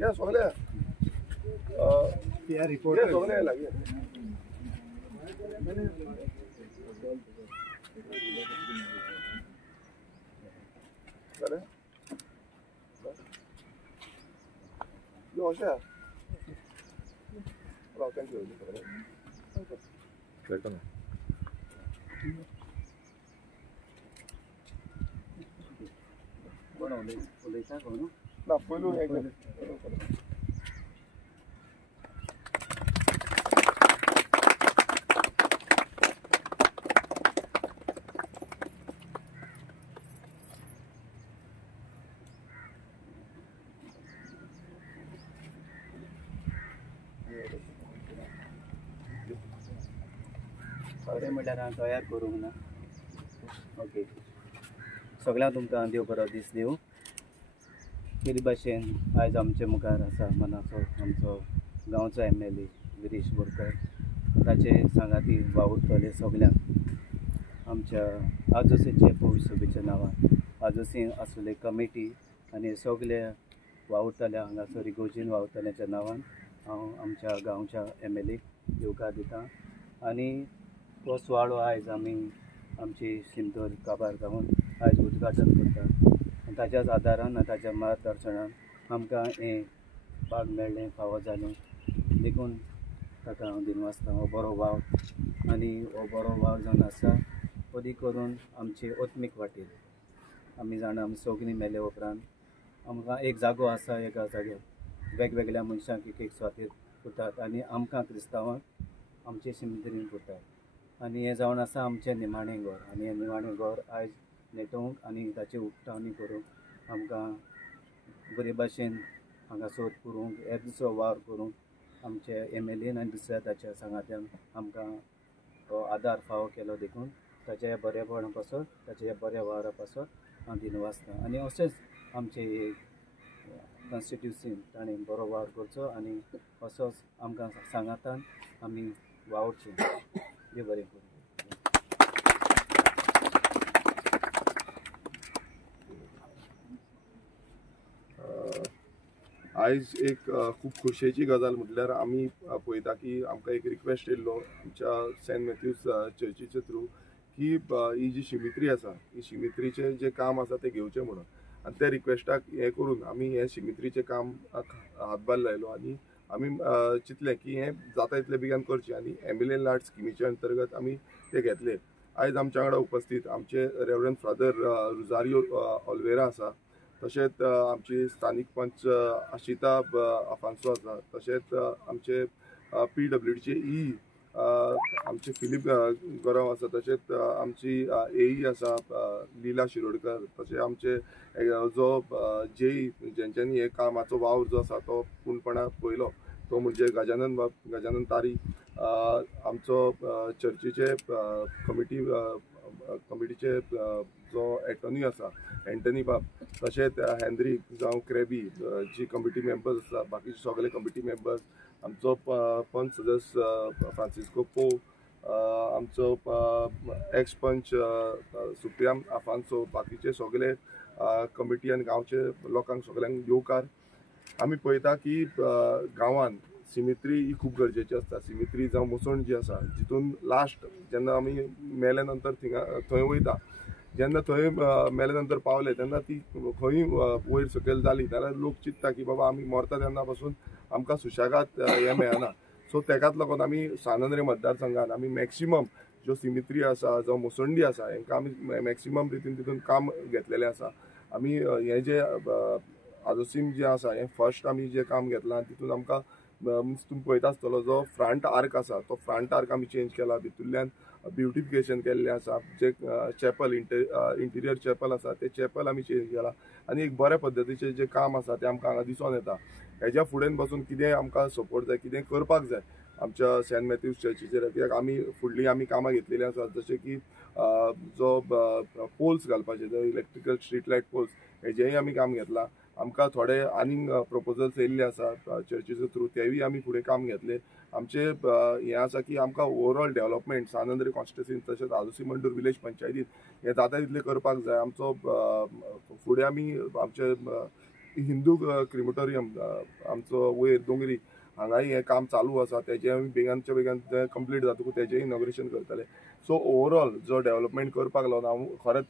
या सगळे रिपोर्ट सगळे लागे ना पहिलो बरें म्हळ्यार हांव तयार करूंक ना. ओके, सगळ्यांक तुमकां देव बरो दीस दिवं. केली भाशेन आयज आमचे मुखार आसा मनाचो आमचो गांवचो MLA गिरीश बोरकर, ताचे सांगाती वावुरतले सगल्यांक आमच्या आजोसीचे पविसभेच्या नांवान आजोसी आसले कमिटी आनी सगळे वावुरतल्या हांगासर इगोर्जीन वावुरतल्याच्या नांवान हांव आमच्या गांवच्या MLA येवकार दिता. आनी हो सुवाळो आयज आमी आमची सिंदूर काबार गांवांत आयज उद्घाटन करतात. ताच्याच आदारान ताच्या मार्गदर्शनान आमकां हें भाग मेळ्ळें, फावो जालें. देखून ताका हांव दिनवासता. हो बरो वाव आनी हो बरो वाव जावन आसा अदी करून आमचे ओत्मीक वाटेर आमी जाणा आमी सगळीं मेले उपरांत आमकां एक जागो आसा, एका जाग्यार वेगवेगळ्या मनशांक एक एक सुवातेर पुरतात आनी आमकां क्रिस्तांवांक आमचे सिमित्रीन पुरतात. आनी हें जावन आसा आमचें निमाणें घर. आनी हें निमाणें घर आयज नेटोवंक आनी ताची उक्तावणी करूंक आमकां बरे भाशेन हांगासर करूंक हे दुसरो वावर करूंक आमचे MLAन आनी दुसऱ्या ताच्या सांगात्यांक आमकां हो आदार फावो केलो. देखून ताच्या ह्या बरेपणा पासत, ताच्या ह्या बऱ्या वावरा पासत हांव दिनवासता. आनी अशेंच आमचे कॉन्स्टिट्युन्सीन ताणें बरो वावर करचो आनी असोच आमकां सांगातान आमी वावरचें. देव बरें करूं. आयज एक खूब खोशयेची गजाल म्हटल्यार आमी पळयता की आमकां एक रिक्वेस्ट येयल्लो आमच्या सेंट मॅथ्यूज चर्चीचे थ्रू की ही जी शिमित्री आसा ही शिमित्रीचे जे काम आसा ते घेवचें म्हणून. आनी त्या रिक्वेस्टाक हें करून आमी हें शिमित्रीचें काम हातभार लायलो आनी आमी चिंतलें की हें जाता तितलें बेगीन करचें आनी MLA लाड स्किमीच्या अंतर्गत आमी ते घेतले. आयज आमच्या वांगडा उपस्थित आमचे रेवरंड फादर रुजारियो ऑल्वेरा आसा, तशेंच आमची स्थानीक पंच आशिता आफांसो आसा, तशेंच आमचे PWDचे ई आमचे फिलीप गरव आसा, तशेंच आमची AE आसा लीला शिरोडकर, तशें आमचे जो JE जेंच्यांनी हे कामाचो वावर जो आसा तो पूर्णपणान पयलो तो म्हणजे गजानन तारी, आमचो चर्चीचे कमिटीचे जो एटर्नी आसा एंटनी बाब, तशेंच हेनरी जावं क्रेबी जी कमिटी मेंबर्स आसा, बाकीचे सगळे कमिटी मेंबर्स, आमचो पंच सदस्य फ्रांसिस्को पो, आमचो एक्स पंच सुप्रियाम आफांसो, बाकीचे सगळे कमिटी आनी गांवचे लोकांक सगळ्यांक येवकार. आमी पळयता की गांवांत सिमित्री ही खूब गरजेची आसता. सिमित्री जावं मोसण जी आसा जितून लास्ट जेन्ना आमी मेले नंतर थंय वयता, जेन्ना थंय मेले नंतर पावले तेन्ना ती खंय वयर सकयल जाली जाल्यार लोक चिंतता की बाबा आमी मरता तेन्ना पासून आमकां सुशेगाद हें मेळना. सो तेकाच लागून आमी सानंद्रे मतदारसंघात आमी मॅक्सिमम ज्यो सिमित्री आसा जावं मोसंडी आसा हांकां आमी मॅक्सिमम रितीन तितून काम घेतलेलें आसा. आमी हें जे आजोसीम जें आसा हें फर्स्ट आमी जें काम घेतलां तितून आमकां मिन्स तुमी पळयता आसतलो जो फ्रंट आर्क आसा तो फ्रंट आर्क आमी चेंज केला, भितूरल्यान ब्युटिफिकेशन केल्लें आसा. जे चॅपल इंटिरियर चॅपल आसा ते चॅपल आमी चेंज केला आनी एक बऱ्या पद्दतीचें जें काम आसा तें आमकां हांगा दिसून येता. हेज्या फुडें पासून कितेंय आमकां सपोर्ट जाय, कितेंय करपाक जाय आमच्या सेंट मॅथ्यूज चर्चीचेर, कित्याक आमी फुडलीं आमी कामां घेतलेलीं आसात, जशें की जो पोल्स घालपाचे जो इलेक्ट्रिकल स्ट्रीट लायट पोल्स हेजेंय आमी काम घेतलां. आमकां थोडे आनीक प्रपोजल्स येयल्ले आसा चर्चीचे थ्रू, तेवूय आमी फुडें काम घेतले. आमचे हें आसा की आमकां ओवरऑल डेव्हलपमेंट सावंतवाडी कॉन्स्टिट्युन्सीन तशेंच आदोशी मंडूर विलेज पंचायतीन हें जाता तितलें करपाक जाय. आमचो फुडें आमी आमचे हिंदू क्रिमेटोरियम आमचो वयर दोंगरी हांगाय हें काम चालू आसा. तेजें आमी बेगानच्या बेगान तें कंप्लीट जातकूच तेजेंय इनॉग्रेशन करतले. सो ओवरऑल जो डेव्हलपमेंट करपाक लागून हांव खरेंच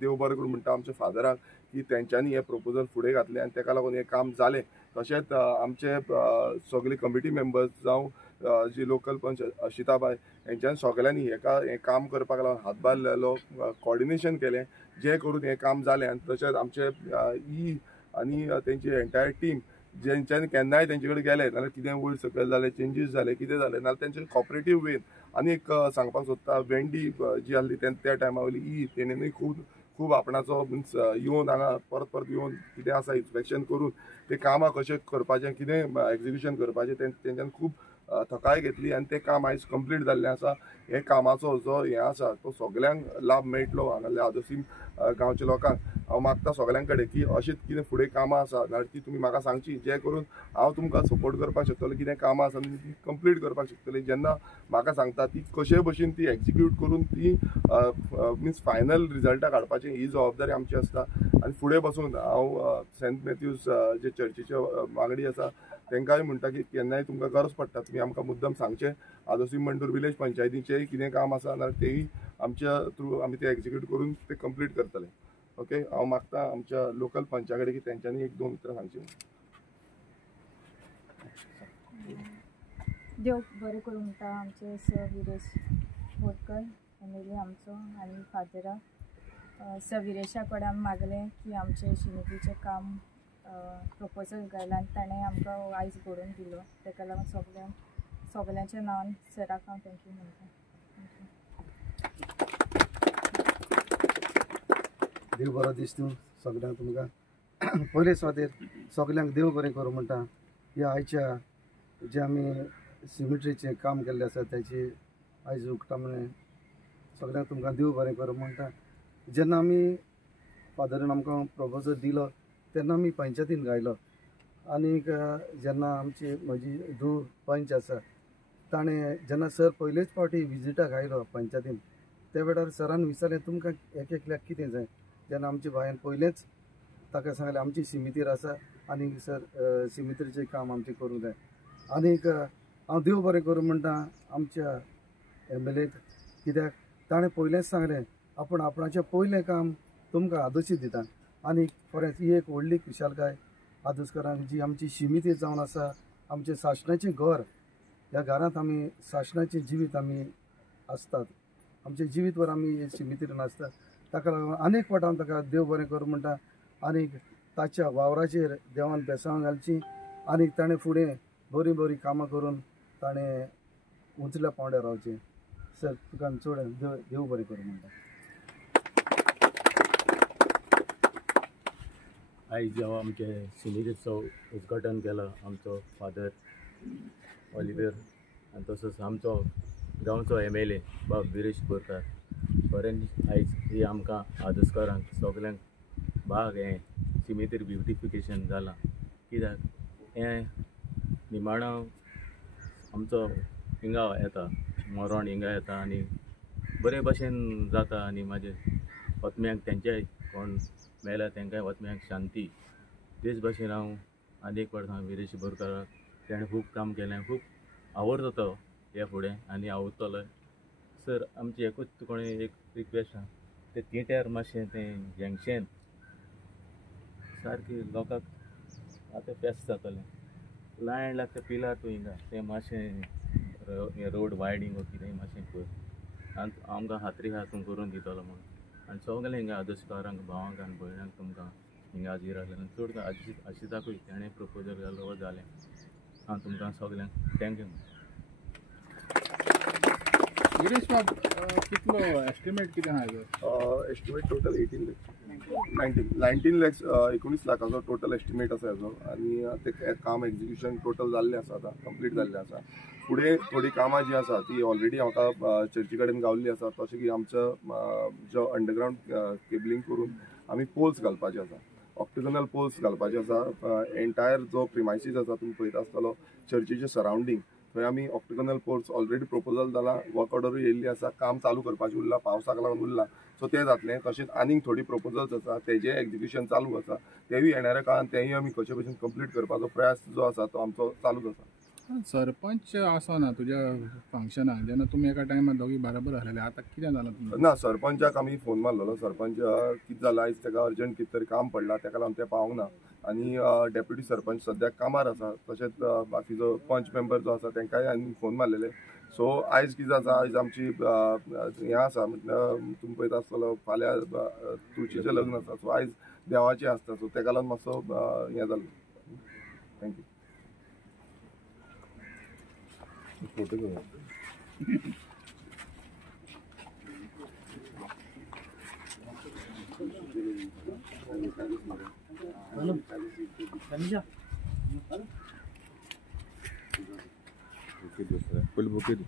देव बरें करूं म्हणटा आमच्या फादराक की तेंच्यांनी हे प्रपोजल फुडें घातले आनी तेका लागून हें काम जालें. तशेंच आमचे सगळे कमिटी मेंबर्स जावं जी लोकल पंच अशिताबाई हेंच्यांनी सगळ्यांनी हें काम करपाक लागून हातभार लायलो, कॉर्डिनेशन केलें, जें करून हें काम जालें. आनी तशेंच आमचे आनी तेंची एंटायर टीम जेंच्यांनी केन्नाय तेंचे कडेन गेले नाल्यार कितें वयर सकयल जालें, चेंजीस जाले, कितें जालें नाल्यार तेंचे कॉपरेटीव वेन. आनी एक सांगपाक सोदता, वेंडी जी आसली त्या टायमा वयली तेणेनूय खूब आपणाचो मिन्स येवन हांगा परत परत येवन कितें आसा इन्स्पेक्शन करून ते कामां कशें करपाचें, कितें एग्जिक्युशन करपाचें तेंच्यांनी खूब तकाय घेतली आनी तें काम आयज कंप्लीट जाल्लें आसा. हे कामाचो जो हें आसा तो सगळ्यांक लाभ मेळटलो हांगासरल्या आदोशी गांवच्या लोकांक. हांव मागता सगळ्यां कडेन की अशीच कितें फुडें कामां आसा जाल्यार ती तुमी म्हाका सांगची, जें करून हांव तुमकां सपोर्ट करपाक शकतलो. कितें कामां आसा ती कंप्लीट करपाक शकतली. जेन्ना म्हाका सांगता ती कशे भशेन ती एग्जिक्यूट करून ती मिन्स फायनल रिजल्टाक हाडपाची ही जबाबदारी आमची आसता. आनी फुडें बसून हांव सेंट मॅथ्यूज जे चर्चीचे वांगडी आसा तेंकांय म्हणटा की केन्नाय तुमकां गरज पडटा तुमी आमकां मुद्दम सांगचें. आदोशी मंडूर विलेज पंचायतीचेंय कितें काम आसा जाल्यार तेवूय आमच्या थ्रू आमी तें एग्जिक्यूट करून तें कंप्लीट करतले. ओके, हांव मागता आमच्या लोकल पंचा कडेन की तेंच्यांनी एक दोन उतरां सांगची. देव बरें करूं म्हणटा आमचे सर विरेश बोरकर एमएलए आमचो आनी फादराक. सर विरेशा कडेन आमी मागलें की आमचे शिमितीचें काम प्रपोजल घायला आनी ताणें आमकां आयज घडोवन दिलो. ताका लागून सगळ्यांच्या नांवान सराक हांव थँक्यू म्हणटा. देव बरो दीस दिवं सगळ्यांक. तुमकां पयले सुवातेर सगळ्यांक देव बरें करूं म्हणटा. ह्या आयच्या जे आमी सिमिट्रीचें काम केल्लें आसा त्याची आयज उक्तावण सगळ्यांक तुमकां देव बरें करूं म्हणटा. जेन्ना आमी फादरान आमकां प्रपोजल दिलो तेन्ना आमी पंचायतीन गायलो. आनीक जेन्ना आमची म्हजी धूव पंच आसा ताणें जेन्ना सर पयलेच फावटी विजिटाक आयलो पंचायतीन त्या वेळार सरान विचारलें तुमकां एक एकल्याक कितें जाय. जेन्ना आमच्या बायन पयलेंच ताका सांगलें आमची सिमितीर आसा आनी सर सिमितीरचें काम आमचें करूंक जाय. आनीक हांव देव बरें करूं म्हणटा आमच्या एमएलएक, कित्याक ताणें पयलेंच सांगलें आपूण आपणाचें पयलें काम तुमकां आदोशी दिता. आनीक खरेंच ही एक व्हडली खुशालकाय आदोसकारांक जी आमची शिमिती जावन आसा. आमचें शासनाचें घर, ह्या घरांत आमी शासनाचें जिवीत आमी आसतात. आमचें जिवीतभर आमी शिमितीन आसतात. ताका लागून आनीक फावट हांव ताका देव बरें करूं म्हणटा. आनीक ताच्या वावराचेर देवान बेसांव घालची आनीक ताणें फुडें बरीं बरीं कामां करून ताणें उंचल्या पांवड्यार रावचें. सर तुका चड देव बरें करूं म्हणटा. आयज जेव्हा आमचे सिमितीचो उद्घाटन केलं आमचो फादर ऑलिव्हियर आनी तसोच आमचो गांवचो एमएलए बाब विरेश बोरकार. खरें आयज ही आमकां आदोसकारांक सगल्यांक बाग हें सिमितीर ब्युटिफिकेशन जालां. कित्याक हें निमाणो आमचो हिंगा येता, मरण हिंगा येता आनी बरे भशेन जाता. आनी म्हाजे वतम्यांक तेंच्याय कोण मेल्यार तेंकाय वतम्यांक शांती. तेच भशेन हांव आनीक फावट हांव विरेश बोरकाराक तेणें खूब काम केलें, खूब आवडटा तो हे फुडें आनी आवडटलो. सर आमची एकूच तुकोणें एक रिक्वेस्ट आहा, तें थिएटर मातशें तें जंक्शन सारकें लोकांक आतां फेस्त जातलें लायन लागता पिलार टू हिंगा तें मातशें रोड वायडींग वो कितेंय मातशें कर आनी आमकां हात्री हातून करून दितलो म्हूण. आनी सगळें हिंगा आदोसकारांक भावांक आनी भयणांक तुमकां हिंगा हाजीर आहलें चड आशिताकूय तेणें प्रपोजल घालो वो जालें. हांव तुमकां सगल्यांक थँक्यू. गिरीश बाब कितलो एस्टिमेट कितें आहा? एस्टिमेट टोटल 19 लॅक्स 19 लाखाचो टोटल एस्टिमेट आसा हेजो. आनी तें काम एग्जिक्युशन टोटल जाल्लें आसा, आतां कंप्लीट जाल्लें आसा. फुडें थोडीं कामां जीं आसा ती ऑलरेडी म्हाका चर्ची कडेन गावल्ली आसा. तशें की आमचो जो अंडरग्रावंड केबलिंग करून आमी पोल्स घालपाचे आसा. ऑक्टिगनल पोल्स घालपाचे आसा. एंटायर जो प्रिमायसीस आसा तुमी पळयता आसतलो चर्चीचे सरावंडींग, थंय आमी ऑक्टिगनल पोल्स ऑलरेडी प्रपोजल जाला, वर्क ऑर्डरूय येयल्ली आसा, काम चालू करपाचें उरला, पावसाक लागून उरला. सो तें जातलें. तशेंच आनीक थोडी प्रपोजल्स आसा तेजें एक्झिक्युशन चालू आसा, तेवूय येणाऱ्या काळान तेंय आमी कशे भशेन कंप्लीट करपाचो प्रयास जो आसा तो आमचो चालूच आसा. सरपंच आसना तुज्या फंक्शनाक, जेन्ना तुमी एका टायमार दोगी बराबर आसलेले, आतां कितें जालां तुमकां? ना, सरपंचाक आमी फोन मारलेलो. सरपंच कितें जाला, आयज ताका अर्जंट कितें तरी काम पडला, ताका लागून तें पावूंक ना. आनी डेप्युटी सरपंच सद्याक कामार आसा. तशेंच बाकीचो पंच मेंबर जो आसा तांकांय आमी फोन मारलेले. सो आयज कितें जाता, आयज आमची हें आसा, तुमी पळयता आसतलो फाल्यां तुळशीचें लग्न आसा. सो आयज देवाचें आसता, सो ताका लागून मातसो हें जालें. थँक्यू. फोटो घेवया. पहिले बुके दी.